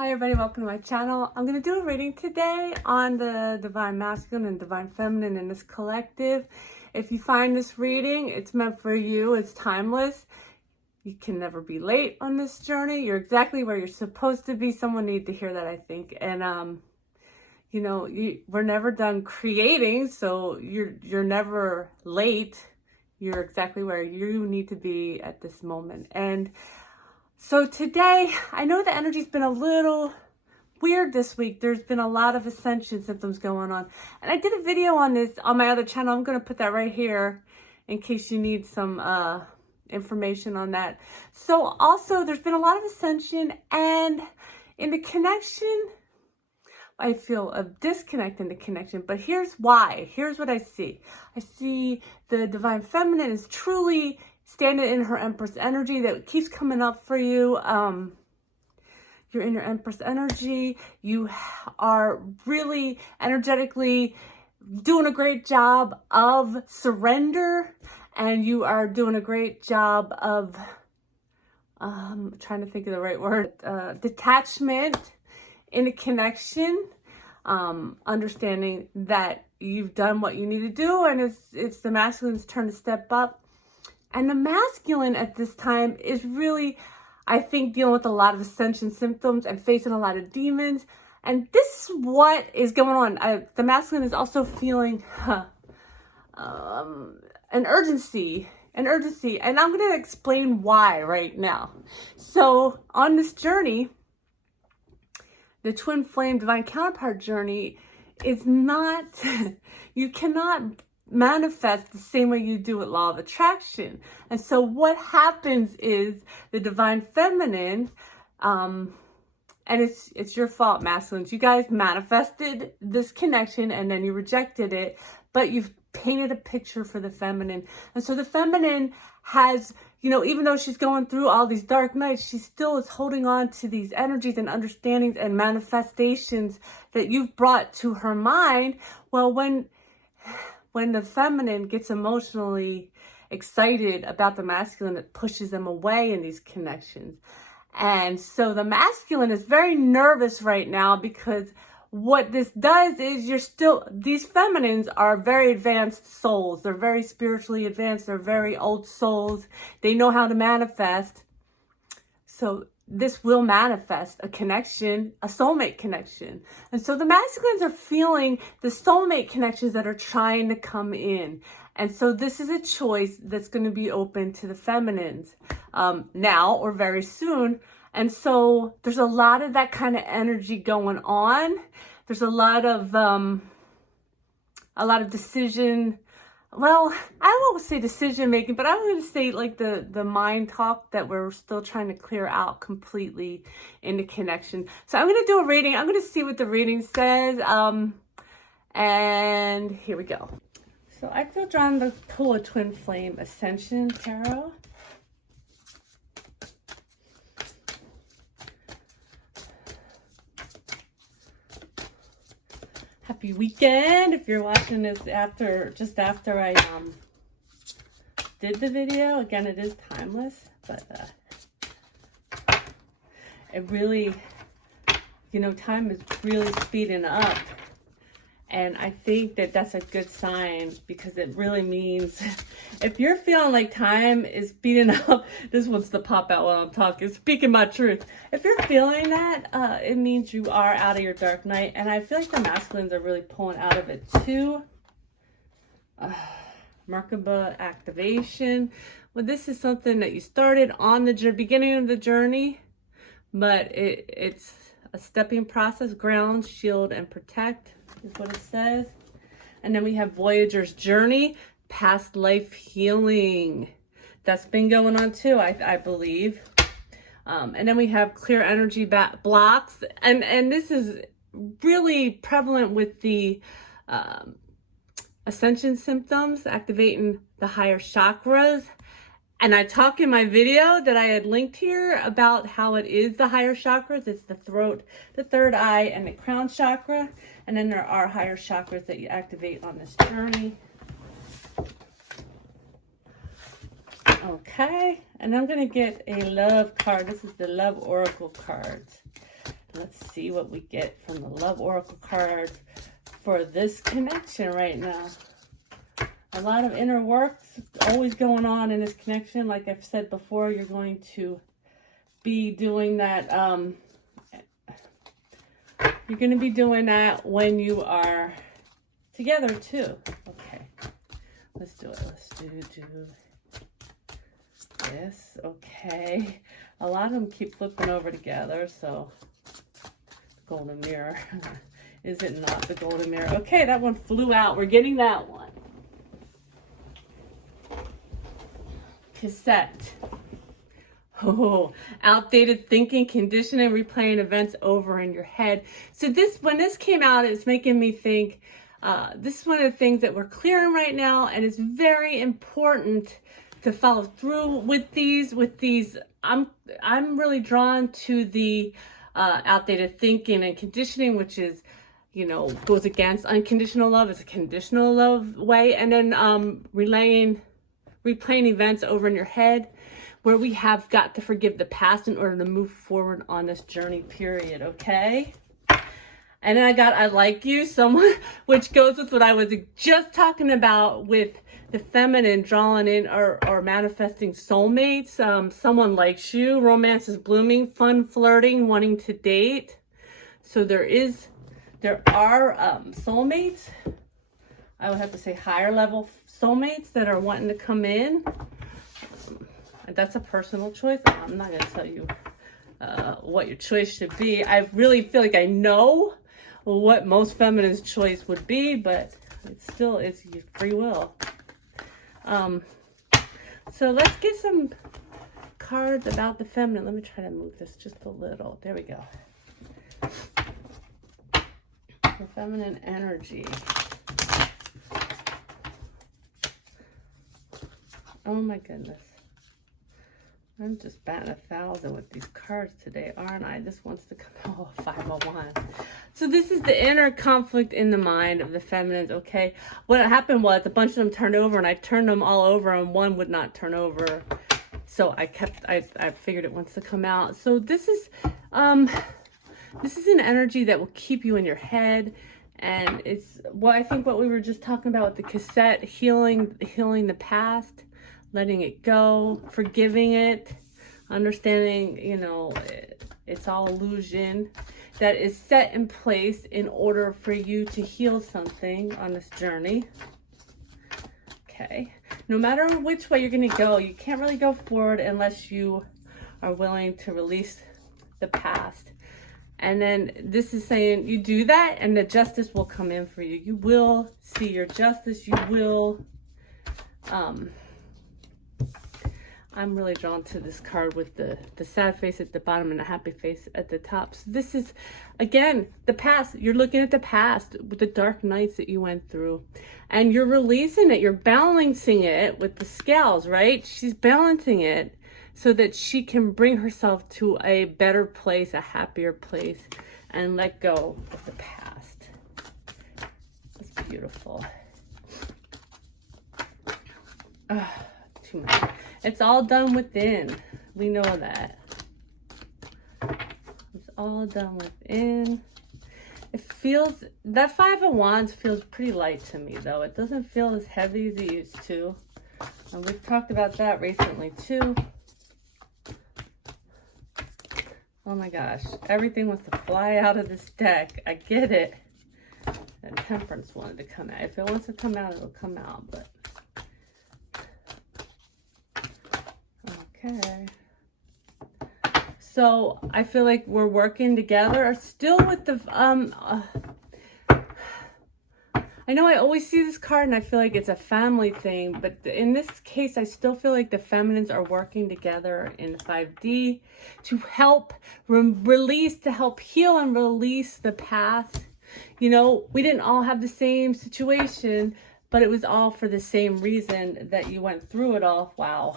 Hi everybody, welcome to my channel. I'm going to do a reading today on the Divine Masculine and Divine Feminine in this collective. If you find this reading, it's meant for you. It's timeless. You can never be late on this journey. You're exactly where you're supposed to be. Someone needs to hear that, I think. And we're never done creating, so you're never late. You're exactly where you need to be at this moment. And so today, I know the energy's been a little weird this week. There's been a lot of ascension symptoms going on. And I did a video on this on my other channel. I'm going to put that right here in case you need some information on that. So also, there's been a lot of ascension, and in the connection, I feel a disconnect in the connection. But here's why. Here's what I see. I see the Divine Feminine is truly standing in her Empress energy that keeps coming up for you. You're in your Empress energy. You are really energetically doing a great job of surrender, and you are doing a great job of trying to think of the right word, detachment in a connection, understanding that you've done what you need to do, and it's the masculine's turn to step up. And the masculine at this time is really, I think, dealing with a lot of ascension symptoms and facing a lot of demons. And this is what is going on. The masculine is also feeling an urgency. And I'm going to explain why right now. So on this journey, the twin flame divine counterpart journey is not, you cannot manifest the same way you do with law of attraction. And so what happens is the divine feminine, and it's your fault, masculines. You guys manifested this connection and then you rejected it, but you've painted a picture for the feminine. And so the feminine has, even though she's going through all these dark nights, she still is holding on to these energies and understandings and manifestations that you've brought to her mind. Well, when the feminine gets emotionally excited about the masculine, it pushes them away in these connections. And so the masculine is very nervous right now, because what this does is these feminines are very advanced souls. They're very spiritually advanced. They're very old souls. They know how to manifest. So this will manifest a connection, a soulmate connection. And so the masculines are feeling the soulmate connections that are trying to come in. And so this is a choice that's going to be open to the feminines now or very soon. And so there's a lot of that kind of energy going on. There's a lot of decision. Well, I won't say decision making, but I'm going to say like the mind talk that we're still trying to clear out completely in the connection. So I'm going to do a reading. I'm going to see what the reading says. And here we go. So I feel drawn to pull a twin flame ascension tarot. Happy weekend if you're watching this just after I did the video. Again, it is timeless, but it really, time is really speeding up. And I think that that's a good sign, because it really means if you're feeling like time is speeding up, this wants to pop out while I'm talking, speaking my truth. If you're feeling that, it means you are out of your dark night. And I feel like the masculines are really pulling out of it too. Merkaba activation. Well, this is something that you started on the beginning of the journey, but it's a stepping process. Ground, shield, and protect is what it says. And then we have Voyager's journey, past life healing. That's been going on too, I believe. And then we have clear energy blocks. And this is really prevalent with the ascension symptoms, activating the higher chakras. And I talk in my video that I had linked here about how it is the higher chakras. It's the throat, the third eye, and the crown chakra. And then there are higher chakras that you activate on this journey. Okay, and I'm going to get a love card. This is the Love Oracle cards. Let's see what we get from the Love Oracle cards for this connection right now. A lot of inner work always going on in this connection. Like I've said before, you're going to be doing that. You're going to be doing that when you are together too. Okay, let's do it. Let's do this. Okay, a lot of them keep flipping over together, so golden mirror. Is it not the golden mirror? Okay, that one flew out. We're getting that one. Cassette. Oh, outdated thinking, conditioning, replaying events over in your head. So when this came out, it's making me think, this is one of the things that we're clearing right now, and it's very important to follow through with these. I'm really drawn to the outdated thinking and conditioning, which is, goes against unconditional love. It's a conditional love way. And then replaying events over in your head, where we have got to forgive the past in order to move forward on this journey, period. Okay. And then I got I like you, someone, which goes with what I was just talking about with the feminine drawing in or manifesting soulmates. Someone likes you, romance is blooming, fun flirting, wanting to date. So there are soulmates. I would have to say higher level soulmates that are wanting to come in. That's a personal choice. I'm not going to tell you what your choice should be. I really feel like I know what most feminines' choice would be, but it's your free will. So let's get some cards about the feminine. Let me try to move this just a little. There we go. The feminine energy. Oh my goodness. I'm just batting 1,000 with these cards today, aren't I? This wants to come out 501. So this is the inner conflict in the mind of the feminines, okay? What happened was a bunch of them turned over, and I turned them all over, and one would not turn over. So I figured it wants to come out. So this is an energy that will keep you in your head. And it's I think what we were just talking about with the cassette, healing the past, letting it go, forgiving it, understanding, it's all illusion that is set in place in order for you to heal something on this journey. Okay. No matter which way you're going to go, you can't really go forward unless you are willing to release the past. And then this is saying you do that and the justice will come in for you. You will see your justice. You will, I'm really drawn to this card with the sad face at the bottom and the happy face at the top. So this is, again, the past. You're looking at the past with the dark nights that you went through. And you're releasing it. You're balancing it with the scales, right? She's balancing it so that she can bring herself to a better place, a happier place, and let go of the past. That's beautiful. Too much. It's all done within. We know that. It's all done within. It feels, that Five of Wands feels pretty light to me though. It doesn't feel as heavy as it used to. And we've talked about that recently too. Oh my gosh. Everything wants to fly out of this deck. I get it. That Temperance wanted to come out. If it wants to come out, it'll come out, but okay. So I feel like we're working together still with the, I know I always see this card and I feel like it's a family thing, but in this case, I still feel like the feminines are working together in 5D to help release, to help heal and release the past. We didn't all have the same situation, but it was all for the same reason that you went through it all. Wow.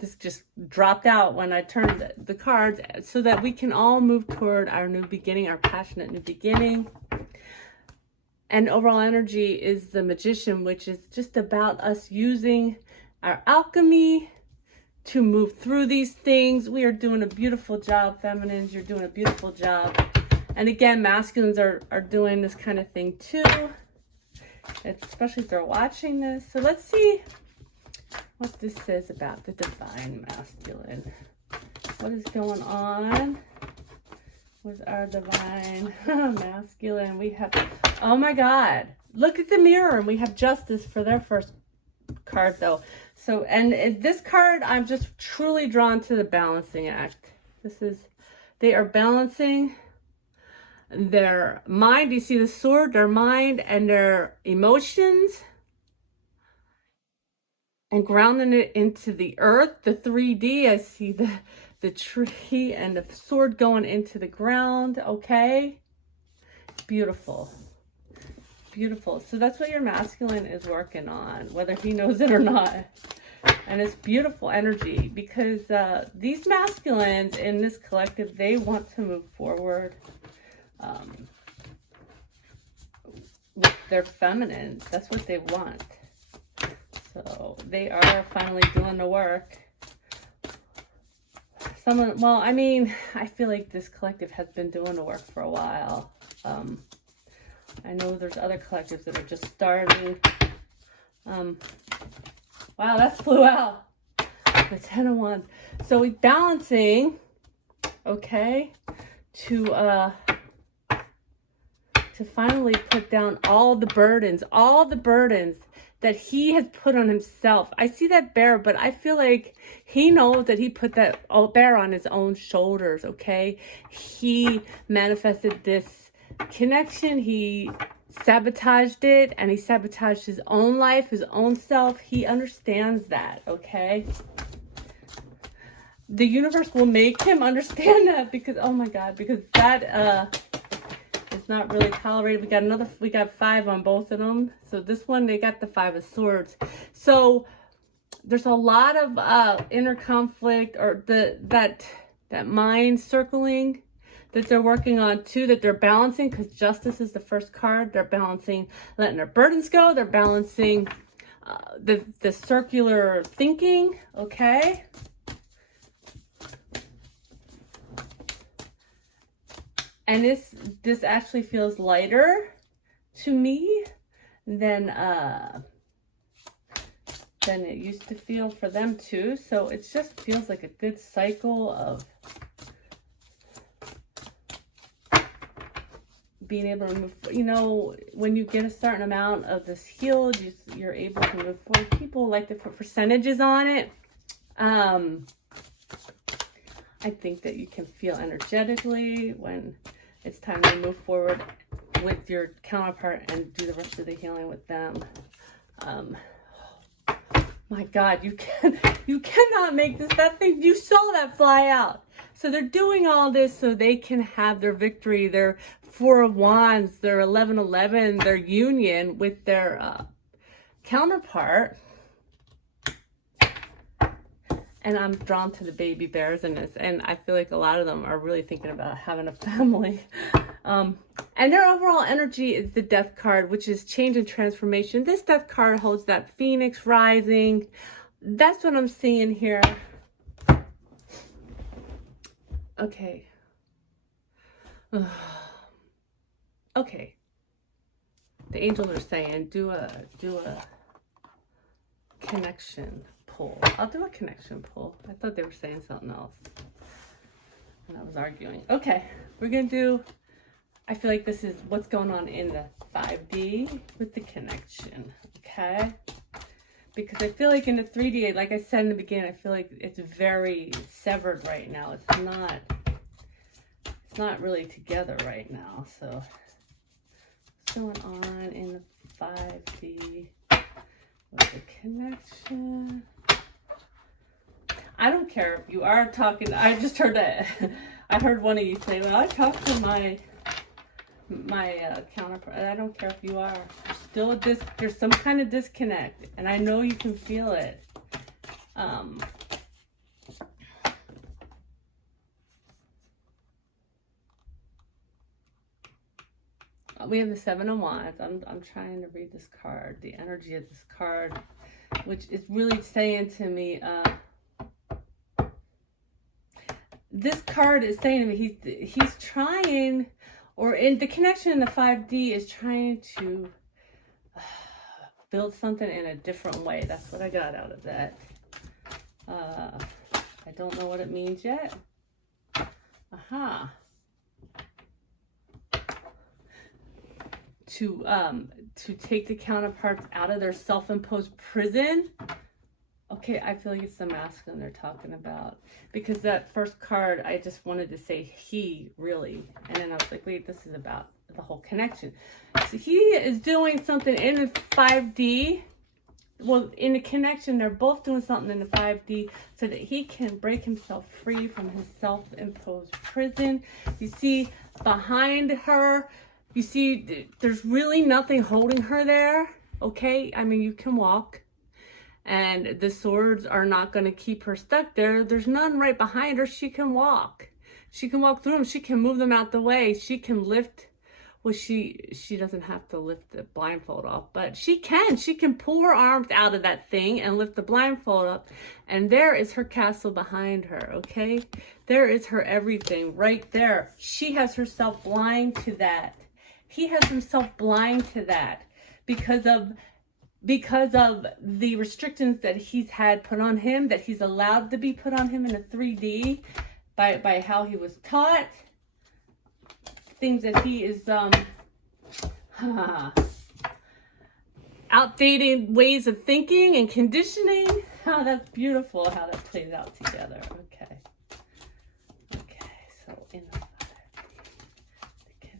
This just dropped out when I turned the cards so that we can all move toward our new beginning, our passionate new beginning. And overall energy is the Magician, which is just about us using our alchemy to move through these things. We are doing a beautiful job, feminines. You're doing a beautiful job. And again, masculines are doing this kind of thing too, especially if they're watching this. So let's see what this says about the divine masculine. What is going on with our divine masculine? We have, oh my God, look at the mirror. And we have justice for their first card though. So, and this card, I'm just truly drawn to the balancing act. This is, they are balancing their mind. You see the sword, their mind and their emotions, and grounding it into the earth, the 3D. I see the tree and the sword going into the ground. Okay, beautiful, beautiful. So that's what your masculine is working on, whether he knows it or not. And it's beautiful energy, because these masculines in this collective, they want to move forward with their feminines. That's what they want. So they are finally doing the work. Well, I mean, I feel like this collective has been doing the work for a while. I know there's other collectives that are just starting. Wow, that flew out. The 10 of Wands. So we're balancing, okay, to finally put down all the burdens that he has put on himself. I see that bear, but I feel like he knows that he put that bear on his own shoulders, okay? He manifested this connection. He sabotaged it, and he sabotaged his own life, his own self. He understands that, okay? The universe will make him understand that, because, oh my God, because that is not really tolerated. We got 5 on both of them. So this one, they got the 5 of Swords. So there's a lot of inner conflict, or that mind circling that they're working on too, that they're balancing, because Justice is the first card. They're balancing letting their burdens go. They're balancing the circular thinking, okay? And this actually feels lighter to me than it used to feel for them too. So it just feels like a good cycle of being able to move. You know, when you get a certain amount of this healed, you're able to move forward. People like to put percentages on it. I think that you can feel energetically when it's time to move forward with your counterpart and do the rest of the healing with them. My God, you cannot make this, that thing, you saw that fly out. So they're doing all this so they can have their victory, their 4 of Wands, their 11-11, their union with their counterpart. And I'm drawn to the baby bears in this, and I feel like a lot of them are really thinking about having a family. And their overall energy is the Death card, which is change and transformation. This Death card holds that Phoenix rising. That's what I'm seeing here. Okay. Okay. The angels are saying do a connection pull. I'll do a connection pull. I thought they were saying something else, and I was arguing. Okay, we're gonna do, I feel like this is what's going on in the 5D with the connection, okay? Because I feel like in the 3D, like I said in the beginning, I feel like it's very severed right now. It's not really together right now. So what's going on in the 5D with the connection? I don't care if you are talking. I just heard that. I heard one of you say, well, I talked to my counterpart. I don't care if you are. There's some kind of disconnect, and I know you can feel it. We have the 7 of Wands. I'm trying to read this card, the energy of this card, which is really saying to me, this card is saying to me, he's trying, or in the connection in the 5D is trying to build something in a different way. That's what I got out of that. I don't know what it means yet. Aha. To take the counterparts out of their self-imposed prison. Okay, I feel like it's the masculine they're talking about. Because that first card, I just wanted to say he, really. And then I was like, wait, this is about the whole connection. So he is doing something in the 5D. Well, in the connection, they're both doing something in the 5D so that he can break himself free from his self-imposed prison. You see behind her, you see there's really nothing holding her there, okay? I mean, you can walk, and the swords are not going to keep her stuck there. There's none right behind her. She can walk. She can walk through them. She can move them out the way. She can lift. Well, she doesn't have to lift the blindfold off, but she can pull her arms out of that thing and lift the blindfold up. And there is her castle behind her, okay? There is her everything right there. She has herself blind to that. He has himself blind to that because of the restrictions that he's had put on him, that he's allowed to be put on him in a 3D by how he was taught. Things that he is outdated ways of thinking and conditioning. Oh, that's beautiful how that plays out together. Okay, so in the 5D, okay.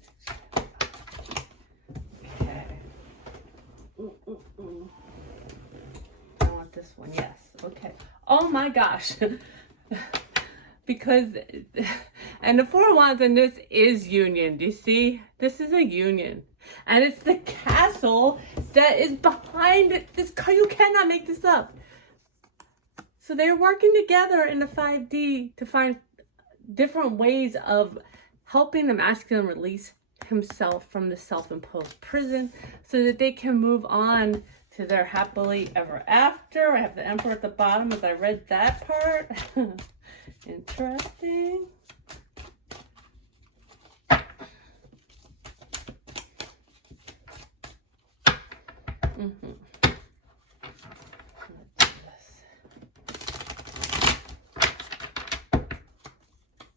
I want this one. Yes. Okay. Oh my gosh. Because, and the 4 of Wands in this is union. Do you see? This is a union. And it's the castle that is behind it. This card, you cannot make this up. So they're working together in the 5D to find different ways of helping the masculine release himself from the self-imposed prison so that they can move on to their happily ever after. I have the Emperor at the bottom as I read that part. Interesting.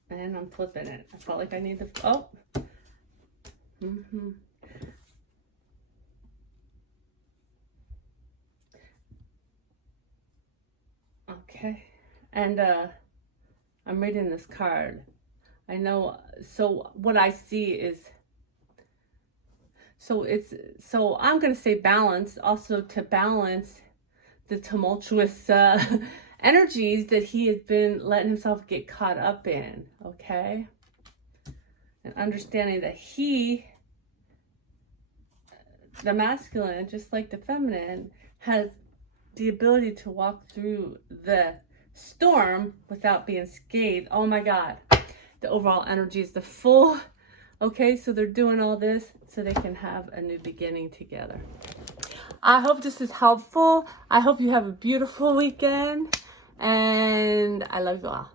And I'm flipping it. I felt like I need to, oh. Okay. And I'm reading this card. I know, so what I see is, so I'm going to say balance, also to balance the tumultuous energies that he has been letting himself get caught up in, okay? And understanding that the masculine, just like the feminine, has the ability to walk through the storm without being scathed. Oh my God. The overall energy is the full. Okay, so they're doing all this so they can have a new beginning together. I hope this is helpful. I hope you have a beautiful weekend. And I love you all.